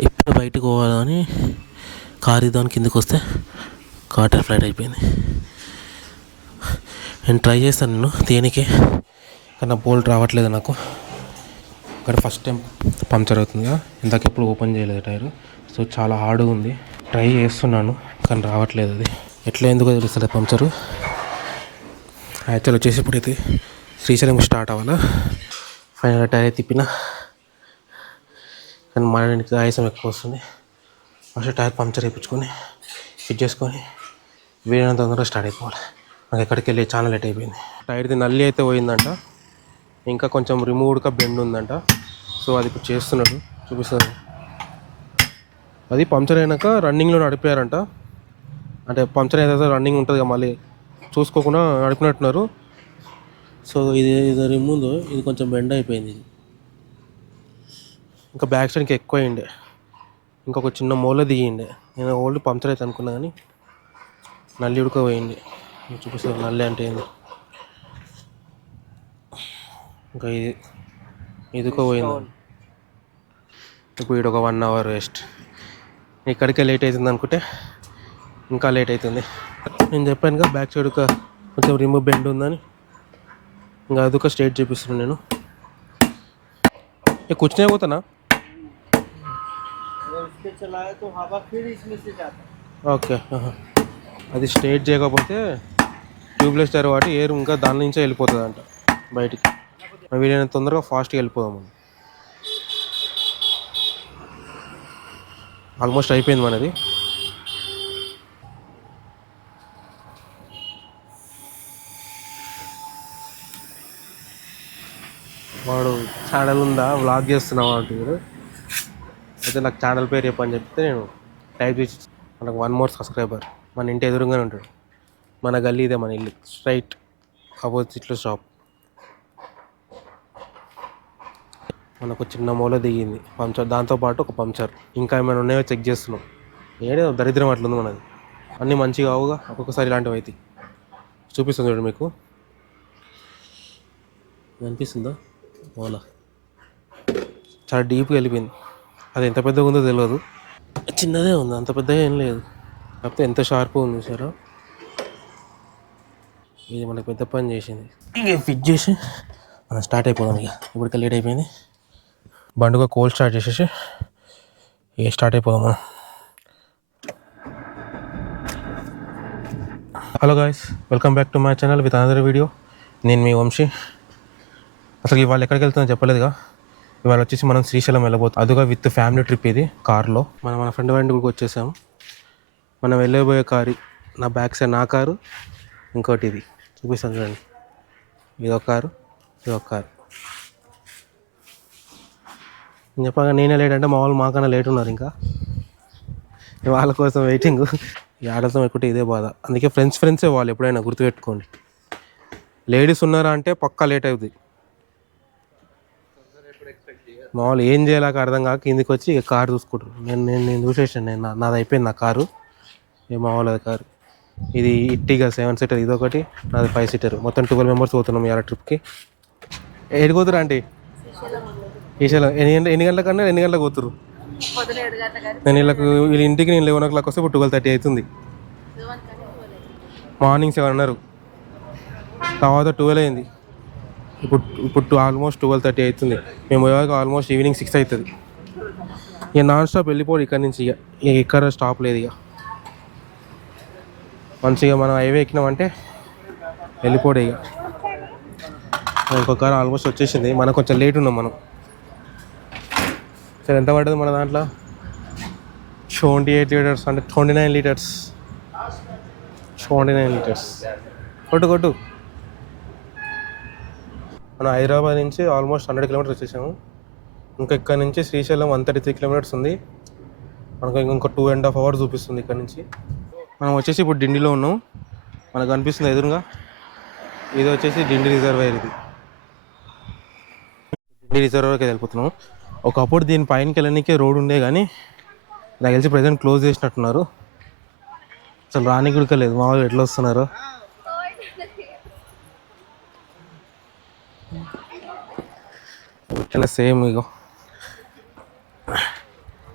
ఇప్పుడు బయటకు పోవాలని కారు ఇద్దామని కిందకి వస్తే కాటర్ ఫ్లైట్ అయిపోయింది. నేను ట్రై చేస్తాను నేను తీయనికి, కానీ బోల్ట్ రావట్లేదు నాకు. ఇక్కడ ఫస్ట్ టైం పంక్చర్ అవుతుందిగా, ఇందాక ఎప్పుడు ఓపెన్ చేయలేదు టైరు. సో చాలా హార్డ్గా ఉంది. ట్రై చేస్తున్నాను కానీ రావట్లేదు. అది ఎట్లా ఎందుకో తెలుస్తుంది పంక్చరు. యాక్చువల్ వచ్చేసి ఇప్పుడైతే శ్రీశైలం స్టార్ట్ అవ్వాలా. ఫైనల్ టైర్ తిప్పిన, కానీ మనకి ఆయాసం ఎక్కువ వస్తుంది. ఫస్ట్ టైర్ పంక్చర్ వేయించుకొని ఫిట్ చేసుకొని వీలైనంత తొందరగా స్టార్ట్ అయిపోవాలి. నాకు ఎక్కడికి వెళ్ళి చాలా లేట్ అయిపోయింది. టైర్ది నల్లి అయితే పోయిందంట, ఇంకా కొంచెం రిమూవ్డ్గా బెండ్ ఉందంట. సో అది ఇప్పుడు చేస్తున్నాడు, చూపిస్తాను. అది పంక్చర్ అయినాక రన్నింగ్లో నడిపారంట. అంటే పంక్చర్ అయితే రన్నింగ్ ఉంటుంది కదా, మళ్ళీ చూసుకోకుండా నడిపినట్టున్నారు. సో ఇది రిమూవ్, ఇది కొంచెం బెండ్ అయిపోయింది. ఇంకా బ్యాక్ సైడ్ ఇంకా ఎక్కువ అయ్యిండే, ఇంకొక చిన్న మూల దిగిండే. నేను ఓల్డ్ పంక్చర్ అయితే అనుకున్నా, కానీ నల్లి ఉడకపోయింది. చూపిస్తాను నల్లి అంటే ఏంది. ఇంకా ఇది పోయింది. ఇప్పుడు ఇది ఒక 1 అవర్ వేస్ట్. ఇక్కడికే లేట్ అవుతుంది అనుకుంటే ఇంకా లేట్ అవుతుంది. నేను చెప్పాను కదా బ్యాక్ సైడ్ కొంచెం రిమూవ్ బెండ్ ఉందని, ఇంకా అదొక స్ట్రైట్ చేపిస్తున్నాను నేను. కూర్చునే పోతానా. ఓకే, అది స్ట్రైట్ చేయకపోతే ట్యూబ్లెస్ టైర్ కాబట్టి ఎయిర్ ఇంకా దాని నుంచే వెళ్ళిపోతుంది అంట బయటికి. వీలైనంత తొందరగా ఫాస్ట్గా వెళ్ళిపోదాము. ఆల్మోస్ట్ అయిపోయింది మనది. వాడు ఛానల్ ఉందా, వ్లాగ్ చేస్తున్నావా అంటున్నాడు. అయితే నాకు ఛానల్ పేరు చెప్పని చెప్తే నేను టైప్ చేసి, మనకు 1 more సబ్స్క్రైబర్ మన ఇంటి ఎదురుగానే ఉంటాడు. మన గల్లీ ఇదే, మన ఇల్లు స్ట్రైట్ ఆపోజిట్లో షాప్. మనకు చిన్న మూల దిగింది పంక్చర్, దాంతోపాటు ఒక పంక్చర్. ఇంకా ఏమైనా ఉన్నాయో చెక్ చేస్తున్నాం. ఏదో దరిద్రం అట్లుంది మనది. అన్నీ మంచిగా అవుగా, ఒక్కొక్కసారి ఇలాంటివి అయితే. చూపిస్తుంది చూడండి మీకు, అనిపిస్తుందా మూల చాలా డీప్గా వెళ్ళిపోయింది. అది ఎంత పెద్దగా ఉందో తెలియదు, చిన్నదే ఉంది, అంత పెద్దగా ఏం లేదు. కాకపోతే ఎంత షార్ప్ ఉంది సార్. ఇది మనకు పెద్ద పని చేసింది. ఇక ఫిట్ చేసి మనం స్టార్ట్ అయిపోదాం. ఇక ఇప్పటికే లేట్ అయిపోయింది. బండుగా కోల్ స్టార్ట్ చేసేసి ఇక స్టార్ట్ అయిపోదాం మనం. Hello guys, welcome back to my channel with another video. నేను మీ వంశీ. అసలు ఇవాళ ఎక్కడికి వెళ్తుందో చెప్పలేదుగా. ఇవాళ వచ్చేసి మనం శ్రీశైలం వెళ్ళబోతాం, అదుగా విత్ ఫ్యామిలీ ట్రిప్. ఇది కార్లో మన ఫ్రెండ్ వాళ్ళ ఇంటికి వచ్చేసాము. మనం వెళ్ళబోయే కారు, నా బ్యాక్ సైడ్ నా కారు, ఇంకోటి ఇది చూపిస్తాను చూడండి. ఇదొక కారు, ఇదొక కారు. నేను చెప్పగా నేనే లేట్ అంటే మా వాళ్ళు మాకన్నా లేట్ ఉన్నారు. ఇంకా వాళ్ళ కోసం వెయిటింగ్. ఈ ఆడతాం ఎక్కుంటే ఇదే బాధ. అందుకే ఫ్రెండ్సే వాళ్ళు ఎప్పుడైనా గుర్తుపెట్టుకోండి. లేడీస్ ఉన్నారా అంటే పక్కా లేట్ అవుతుంది. మా వాళ్ళు ఏం చేయలేక అర్థం కాక కిందికి వచ్చి ఇక కారు చూసుకుంటారు. నేను చూసేసాను, నాది అయిపోయింది నా కారు. మా వాళ్ళది కారు. ఇది ఇట్టిగా 7 సీటర్, ఇదొకటి, నాది 5 సీటర్. మొత్తం 12 మెంబర్స్ పోతున్నాం ఇవాళ ట్రిప్కి. ఏడుకోతురు ఆంటీ? శ్రీశైలం ఎన్ని గంటల కన్నా ఎన్ని గంటలకు పోతురు? నేను వీళ్ళ ఇంటికి నేను 11 o'clock వస్తే ఇప్పుడు 12:30 అవుతుంది. మార్నింగ్ 7 అన్నారు, తర్వాత 12 అయింది, ఇప్పుడు ఆల్మోస్ట్ 12:30 అవుతుంది. మేము పోయాక ఆల్మోస్ట్ ఈవినింగ్ 6 అవుతుంది. ఇక నాన్ స్టాప్ వెళ్ళిపోడు ఇక్కడ నుంచి. ఇక ఎక్కడ స్టాప్ లేదు. ఇక మంచిగా మనం హైవే ఎక్కినామంటే వెళ్ళిపోడు. ఇక ఇంకొక కారు ఆల్మోస్ట్ వచ్చేసింది. మనకు కొంచెం లేట్ ఉన్నాం మనం. సరే, ఎంత పడుతుంది మన దాంట్లో? 28 లీటర్స్ అంటే 29 లీటర్స్. 29 లీటర్స్. కొట్టు. మనం హైదరాబాద్ నుంచి ఆల్మోస్ట్ 100 కిలోమీటర్స్ వచ్చేసాము. ఇంకా ఇక్కడ నుంచి శ్రీశైలం 133 కిలోమీటర్స్ ఉంది. మనకు ఇంకొక 2.5 hours చూపిస్తుంది ఇక్కడ నుంచి. మనం వచ్చేసి ఇప్పుడు డిండిలో ఉన్నాం. మనకు కనిపిస్తుంది ఎదురుగా, ఇది వచ్చేసి డిండి రిజర్వాయర్. ఇది డిండి రిజర్వాయర్కి వెళ్ళిపోతున్నాం. ఒకప్పుడు దీని పైనకి వెళ్ళడానికే రోడ్ ఉండే, కానీ నాకు తెలిసి ప్రజెంట్ క్లోజ్ చేసినట్టున్నారు. అసలు రాని గుడిక లేదు. మా వాళ్ళు ఎట్లా వస్తున్నారు. సేమ్ ఇగో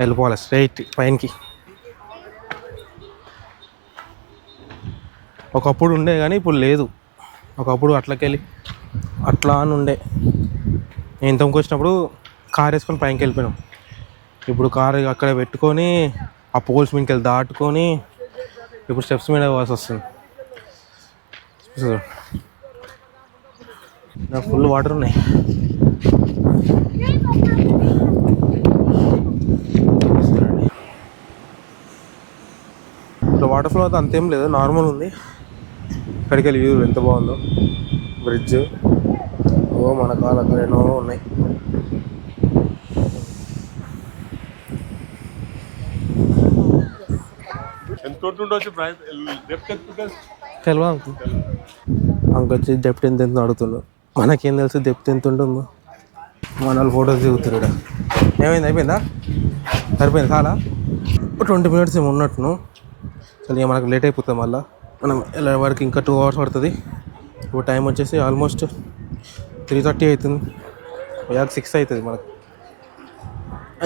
వెళ్ళిపోవాలి స్ట్రైట్ పైనకి. ఒకప్పుడు ఉండే కానీ ఇప్పుడు లేదు. ఒకప్పుడు అట్లకెళ్ళి అట్లా అని ఉండే. నేను ఇంతకు వచ్చినప్పుడు కార్ వేసుకొని పైకి వెళ్ళిపోయినాం. ఇప్పుడు కారు అక్కడ పెట్టుకొని ఆ పోల్స్ మీదకి వెళ్ళి దాటుకొని ఇప్పుడు స్టెప్స్ మీద పోవాల్సి వస్తుంది. నాకు ఫుల్ వాటర్ ఉన్నాయి. ఇప్పుడు వాటర్ ఫ్లో అయితే అంతేం లేదు, నార్మల్ ఉంది. ఇక్కడికి వెళ్ళి వ్యూ ఎంత బాగుందో, బ్రిడ్జ్. ఓ మన కాలు అక్కడ ఎన్నో ఉన్నాయి. తెలియదు అంక వచ్చి డెప్త్ ఎంత అడుగుతుండో. మనకేం తెలుసు డెప్త్ ఎంత ఉంటుందో. మన వాళ్ళు ఫొటోస్ దిగుతారు ఇక్కడ. ఏమైంది, అయిపోయిందా? సరిపోయింది చాలా. 20 minutes ఏమో ఉన్నట్టును. సరే మనకు లేట్ అయిపోతుంది. మళ్ళీ మనం వెళ్ళే వరకు ఇంకా 2 hours పడుతుంది. ఇప్పుడు టైం వచ్చేసి ఆల్మోస్ట్ 3:30 అవుతుంది. 6 అవుతుంది మనకు.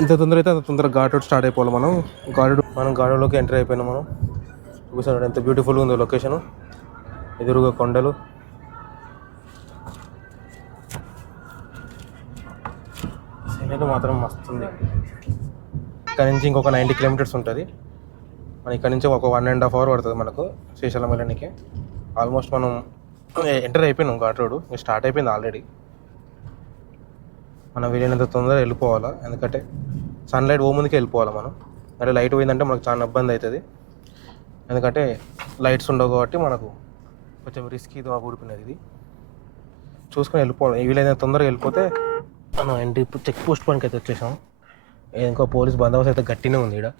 ఎంత తొందర అయితే అంత తొందరగా ఘాట్ రోడ్ స్టార్ట్ అయిపోవాలి. మనం ఘాట్ రోడ్లోకి ఎంటర్ అయిపోయినాం. మనం చూసాడు ఎంత బ్యూటిఫుల్గా ఉందో లొకేషను. ఎదురుగా కొండలు. సీనరీ మాత్రం మస్తుంది. ఇక్కడ నుంచి ఇంకొక 90 kilometers ఉంటుంది. మన ఇక్కడ నుంచి ఒక 1.5 hour పడుతుంది మనకు శ్రీశైలం వెళ్ళడానికి. ఆల్మోస్ట్ మనం ఎంటర్ అయిపోయినాం. ఘాట్ రోడ్ స్టార్ట్ అయిపోయింది ఆల్రెడీ. మనం వీలైనంత తొందరగా వెళ్ళిపోవాలా, ఎందుకంటే సన్లైట్ ముందుకే వెళ్ళిపోవాలి మనం. అంటే లైట్ పోయిందంటే మనకు చాలా ఇబ్బంది అవుతుంది. ఎందుకంటే లైట్స్ ఉండవు కాబట్టి మనకు కొంచెం రిస్కీగా కూడుకునేది. ఇది చూసుకొని వెళ్ళిపోవాలి. వీలైనంత తొందరగా వెళ్ళిపోతే మనం ఎంట్రీ చెక్ పోస్ట్ పనికి అయితే వచ్చేసాం. ఇంకో పోలీస్ బందోబస్తు అయితే గట్టినే ఉంది ఇక్కడ.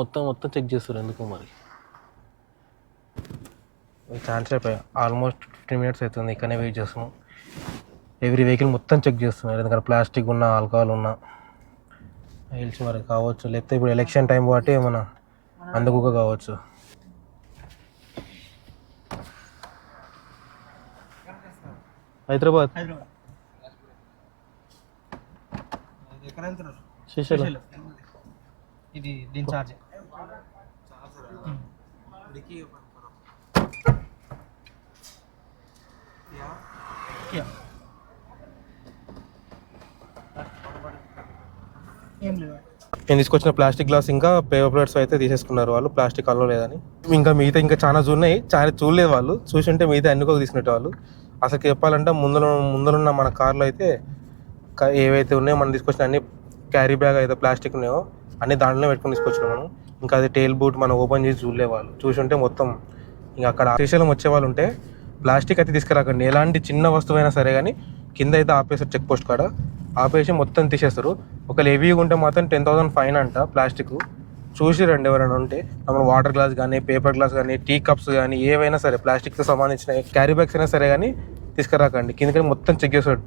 మొత్తం చెక్ చేస్తారు ఎందుకు మరి. ఛాన్స్ అయిపోయా. ఆల్మోస్ట్ 15 minutes అవుతుంది ఇక్కడనే వెయిట్ చేస్తున్నాం. ఎవ్రీ వెహికల్ మొత్తం చెక్ చేస్తున్నారు. ఎందుకంటే ప్లాస్టిక్ ఉన్నా, ఆల్కహాల్ ఉన్నా తెలిసి మరి కావచ్చు. లేకపోతే ఇప్పుడు ఎలక్షన్ టైం కాబట్టి ఏమన్నా అందుకు కావచ్చు. హైదరాబాద్ శ్రీశైలం. ఇది దీని చార్జ్. నేను తీసుకొచ్చిన ప్లాస్టిక్ గ్లాస్ ఇంకా పేపర్ ప్లేట్స్ అయితే తీసేసుకున్నారు వాళ్ళు. ప్లాస్టిక్ అల్లో లేదని. మిగతా ఇంకా చాలా ఉన్నాయి. చాలా చూడలేదు వాళ్ళు. చూసింటే మిగతా అన్ని కూడా తీసుకునేట వాళ్ళు. అసలు చెప్పాలంటే ముందరున్న మన కార్లో అయితే ఏవైతే ఉన్నాయో మనం తీసుకొచ్చిన అన్ని క్యారీ బ్యాగ్ అయితే ప్లాస్టిక్ ఉన్నాయో అన్ని దాంట్లోనే పెట్టుకుని తీసుకొచ్చినాం మనం. ఇంకా అది టైల్ బూట్ మనం ఓపెన్ చేసి చూడలే వాళ్ళు. చూసుంటే మొత్తం ఇంకా అక్కడ శ్రీశైలం వచ్చే వాళ్ళు ఉంటే ప్లాస్టిక్ అయితే తీసుకురాకండి. ఎలాంటి చిన్న వస్తువైనా సరే కానీ కింద అయితే ఆపేస్తారు. చెక్ పోస్ట్ కాడ ఆపేసి మొత్తం తీసేస్తారు. ఒకవేళ హెవీగా ఉంటే మాత్రం 10,000 ఫైన్ అంట. ప్లాస్టిక్ చూసి రండి ఎవరైనా ఉంటే. మన వాటర్ గ్లాస్ కానీ, పేపర్ గ్లాస్ కానీ, టీ కప్స్ కానీ ఏవైనా సరే ప్లాస్టిక్తో సంబంధించిన క్యారీ బ్యాగ్స్ అయినా సరే కానీ తీసుకురాకండి. కిందకి మొత్తం చెక్ చేస్తారు.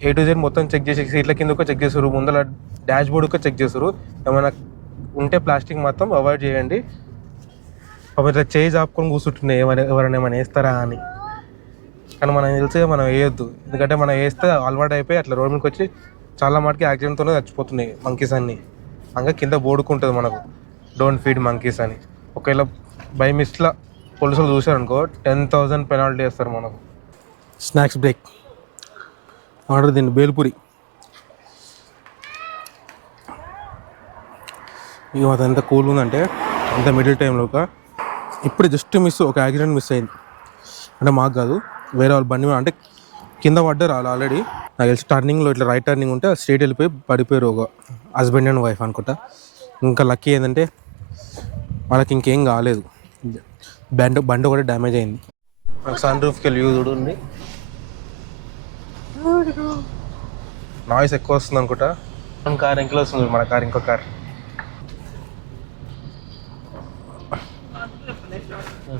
A to Z మొత్తం చెక్ చేసి సీట్ల కింద ఒక చెక్ చేస్తారు, ముందర డాష్ బోర్డ్ ఒక చెక్ చేస్తారు. ఏమైనా ఉంటే ప్లాస్టిక్ మొత్తం అవాయిడ్ చేయండి. ఇట్లా చేయి ఆపుకొని కూర్చుంటున్నాయి ఎవరైనా ఏమైనా వేస్తారా అని. కానీ మనం తెలిసే మనం వేయొద్దు. ఎందుకంటే మనం వేస్తే అలవాటు అయిపోయి అట్లా రోడ్ మీదకి వచ్చి చాలా మటుకి యాక్సిడెంట్తోనే చచ్చిపోతున్నాయి మంకీస్ అన్నీ. ఇంకా కింద బోర్డుకుంటుంది మనకు డోంట్ ఫీడ్ మంకీస్ అని. ఒకవేళ బై మిస్లా పోలీసులు చూసారనుకో 10,000 పెనాల్టీ వేస్తారు మనకు. స్నాక్స్ బ్రేక్ ఆర్డర్ తిండి బేల్పూరి. ఇక అదంతా కూల్ ఉందంటే అంత మిడిల్ టైంలో ఇప్పుడు జస్ట్ ఒక యాక్సిడెంట్ మిస్ అయింది. అంటే మాకు కాదు, వేరే వాళ్ళు బండి అంటే కింద పడ్డారు వాళ్ళు ఆల్రెడీ. నాకు తెలిసి టర్నింగ్లో ఇట్లా రైట్ టర్నింగ్ ఉంటే స్ట్రైట్ వెళ్ళిపోయి పడిపోయారు. ఒక హస్బెండ్ అండ్ వైఫ్ అనుకుంటా. ఇంకా లక్కీ ఏంటంటే వాళ్ళకి ఇంకేం కాలేదు. బండి కూడా డ్యామేజ్ అయింది. నాకు సన్ రూఫ్కి వెళ్ళి వ్యూ ఉంది. నాయిస్ ఎక్కువ వస్తుంది అనుకుంటా. మన కార్ ఇంట్లో వస్తుంది, మన కార్ ఇంకో కార్.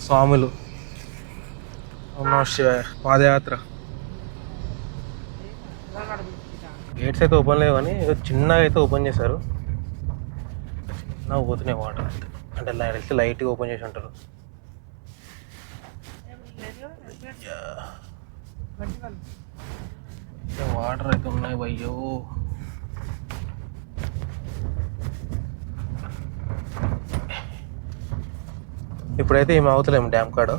స్వాములు పాదయాత్ర. గేట్స్ అయితే ఓపెన్ లేవు కానీ ఏదో చిన్నగా అయితే ఓపెన్ చేశారు. చిన్నగా పోతున్నాయి వాటర్. అంటే లైట్గా ఓపెన్ చేసి ఉంటారు. వాటర్ అయితే ఉన్నాయి. అయ్యో ఇప్పుడైతే ఏమి అవుతలేము డ్యామ్ కాడ,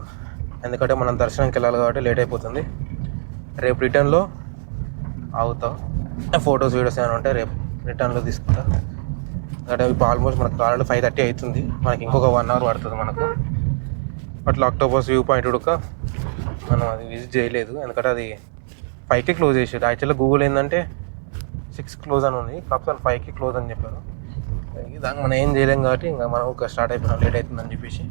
ఎందుకంటే మనం దర్శనంకి వెళ్ళాలి కాబట్టి లేట్ అయిపోతుంది. రేపు రిటర్న్లో ఆగుతాం. ఫొటోస్ వీడియోస్ ఏమైనా ఉంటే రేపు రిటర్న్లో తీసుకుంటా. అంటే ఇప్పుడు ఆల్మోస్ట్ మనకు కాలంలో 5:30 అవుతుంది. మనకి ఇంకొక 1 hour పడుతుంది మనకు. అట్లా అక్టోబర్స్ వ్యూ పాయింట్ ఉడక మనం అది విజిట్ చేయలేదు, ఎందుకంటే అది 5కి క్లోజ్ చేసాడు. యాక్చువల్గా గూగుల్ ఏంటంటే 6 క్లోజ్ అని ఉంది, కాకపోతే 5కి క్లోజ్ అని చెప్పారు. దానికి మనం ఏం చేయలేం కాబట్టి ఇంకా మనం ఒక స్టార్ట్ అయిపోయినాం, లేట్ అవుతుందని చెప్పేసి.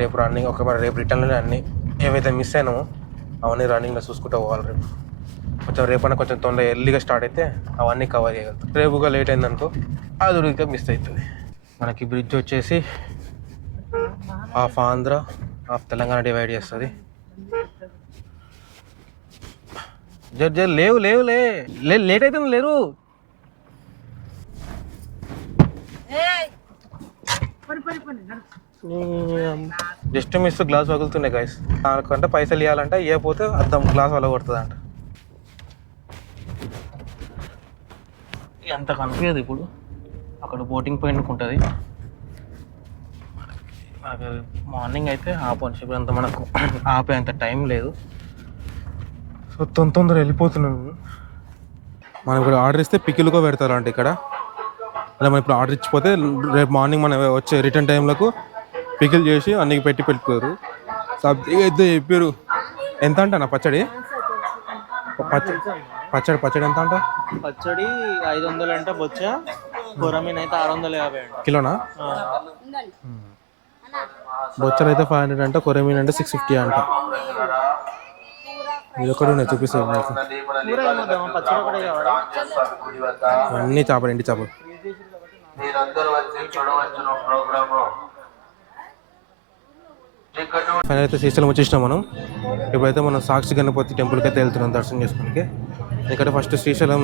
రేపు రన్నింగ్ రేపు రిటర్న్లోనే అన్నీ ఏవైతే మిస్ అయినామో అవన్నీ రన్నింగ్లో చూసుకుంటూ పోవాలి. రేపు రేపన్నా కొంచెం తొందరగా ఎర్లీగా స్టార్ట్ అయితే అవన్నీ కవర్ చేయగలుగుతాం. రేపుగా లేట్ అయిందనుకో అది ఉడికితే మిస్ అవుతుంది. మనకి బ్రిడ్జ్ వచ్చేసి half Andhra half Telangana divide చేస్తుంది. లేవు లేట్ అవుతుంది లేరు. జస్ట్ మిస్ గ్లాస్ పగులుతున్నాయి గైస్. దానికంటే పైసలు ఇవ్వాలంటే ఇవ్వకపోతే అర్థం గ్లాస్ వల్ల కొడుతుంది అంట. ఎంత కనిపించదు ఇప్పుడు. అక్కడ బోటింగ్ పాయింట్ ఉంటుంది. మనకు మార్నింగ్ అయితే ఆపవచ్చు, ఇప్పుడు అంత మనకు ఆపే అంత టైం లేదు. సో తొందర వెళ్ళిపోతున్నాను. మనం ఇప్పుడు ఆర్డర్ ఇస్తే పికిల్గా పెడతారు అంటే ఇక్కడ. అలా మనం ఇప్పుడు ఆర్డర్ ఇచ్చిపోతే రేపు మార్నింగ్ మనం వచ్చే రిటర్న్ టైంలకు పికిల్ చేసి అన్నీ పెట్టి పెట్టుకోరు. సబ్జీ అయితే చెప్పారు. ఎంత అంట నా పచ్చడి ఎంత అంట? పచ్చడి 500 అంట బొచ్చ, కొరమీన్ అయితే 650 అంట కిలోనా. బొచ్చలు అయితే 500 అంట, కొరమీన్ అంటే 650 అంట. ఇది ఒకటి ఉన్నాయి చూపిస్తాను మీకు. అన్నీ చేపలు, ఇంటి చేపలు. ఫైనల్ అయితే శ్రీశైలం వచ్చేసినాం మనం. ఇప్పుడైతే మనం సాక్షి గణపతి టెంపుల్కి అయితే వెళ్తున్నాం దర్శనం చేసుకోవడానికి. ఎందుకంటే ఫస్ట్ శ్రీశైలం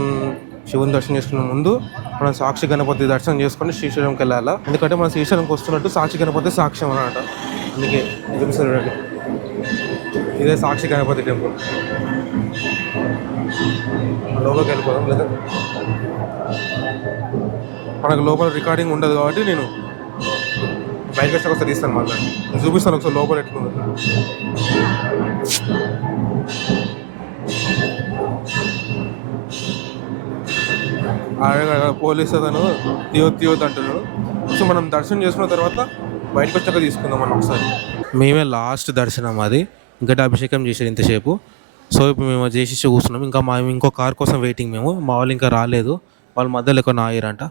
శివుని దర్శనం చేసుకునే ముందు మనం సాక్షి గణపతి దర్శనం చేసుకొని శ్రీశైలంకి వెళ్ళాలా. ఎందుకంటే మనం శ్రీశైలంకి వస్తున్నట్టు సాక్షి గణపతి సాక్ష్యం అన్నమాట. అందుకే చూడండి, ఇదే సాక్షి గణపతి టెంపుల్. లోపలికి వెళ్ళిపోదాం, లేదా మనకు లోపల రికార్డింగ్ ఉండదు కాబట్టి నేను బయటకు వచ్చాక ఒకసారి తీస్తాను. మళ్ళీ నేను చూపిస్తాను ఒకసారి లోపల ఎట్లుంది. పోలీస్ అతను తీయొద్దు అంటున్నాడు. సో మనం దర్శనం చేసుకున్న తర్వాత బయటకు వచ్చాక తీసుకుందాం మనం ఒకసారి. మేమే లాస్ట్ దర్శనం అది, ఇంకా అభిషేకం చేశారు ఇంతసేపు. సో ఇప్పుడు మేము చేసి కూర్చున్నాం. ఇంకా ఇంకో కార్ కోసం వెయిటింగ్. మా వాళ్ళు ఇంకా రాలేదు, వాళ్ళు మధ్యలో ఎక్కువ ఆగిరంట.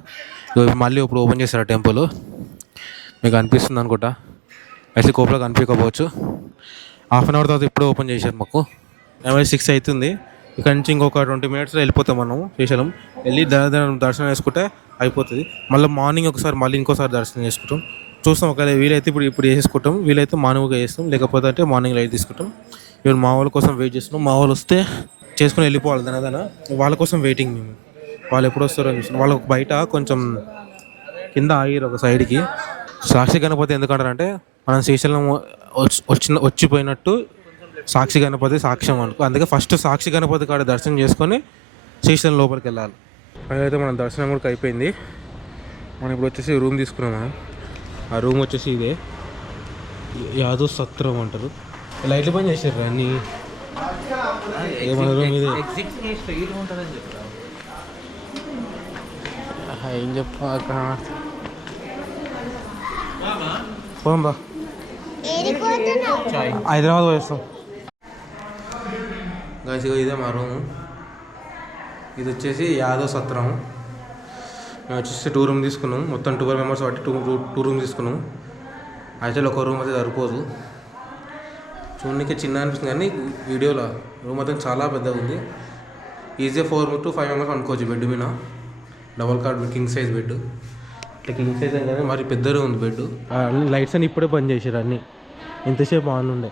మళ్ళీ ఇప్పుడు ఓపెన్ చేశారు టెంపుల్. మీకు అనిపిస్తుంది అనుకుంటా, అయితే కోపలో కనిపించకపోవచ్చు. హాఫ్ అన్ అవర్ తర్వాత ఇప్పుడు ఓపెన్ చేశారు మాకు. 6 అవుతుంది. ఇక్కడ నుంచి ఇంకొక 20 minutesలో వెళ్ళిపోతాం మనం శ్రీశైలం. వెళ్ళి దర్శనం చేసుకుంటే అయిపోతుంది. మళ్ళీ మార్నింగ్ మళ్ళీ ఇంకోసారి దర్శనం చేసుకుంటాం. చూస్తాం, ఒకవేళ వీలైతే ఇప్పుడు వేసేసుకుంటాం, వీలైతే మార్నింగ్గా వేస్తాం, లేకపోతే అంటే మార్నింగ్ లైట్ తీసుకుంటాం. ఇప్పుడు మా వాళ్ళ కోసం వెయిట్ చేస్తున్నాం. మా వాళ్ళు వస్తే చేసుకుని వెళ్ళిపోవాలి దాని వాళ్ళ కోసం వెయిటింగ్ మేము. వాళ్ళు ఎప్పుడు వస్తారో అని చూస్తున్నాం. వాళ్ళకు బయట కొంచెం కింద ఆగిరు ఒక సైడ్కి. సాక్షి గణపతి ఎందుకంటారంటే మనం శ్రీశైలం వచ్చిపోయినట్టు సాక్షి గణపతి సాక్ష్యం అనుకో. అందుకే ఫస్ట్ సాక్షి గణపతి కాడ దర్శనం చేసుకొని శ్రీశైలం లోపలికి వెళ్ళాలి. అయితే మన దర్శనం కూడా అయిపోయింది. మనం ఇప్పుడు వచ్చేసి రూమ్ తీసుకున్నాం. ఆ రూమ్ వచ్చేసి ఇదే యాదవ్ సత్రం అంటారు. లైట్లు పని చేశారు అన్నీ. ఏమన్నా రూమ్ ఇదే. ఏం చెప్పా పోదా హైదరాబాద్ పోయేస్తాం. గైస్ ఇదే మా రూము. ఇది వచ్చేసి యాదవ్ సత్రం. మేము వచ్చేసి 2 రూమ్ తీసుకున్నాం. మొత్తం 12 members బట్టి 2 రూమ్ తీసుకున్నాం. యాక్చువల్లీ ఒక రూమ్ అయితే సరిపోదు. చూడడానికి చిన్న అనిపిస్తుంది కానీ వీడియోలో రూమ్ అయితే చాలా పెద్దగా ఉంది. ఈజీగా 4 to 5 members అనుకోవచ్చు. బెడ్ మీద double card king size bed. ఇట్లా కింగ్ సైజ్ కానీ మరి పెద్దగా ఉంది బెడ్. లైట్స్ అన్నీ ఇప్పుడే బంద్ చేశారు అన్నీ. ఇంతసేపు ఆన్ ఉండే.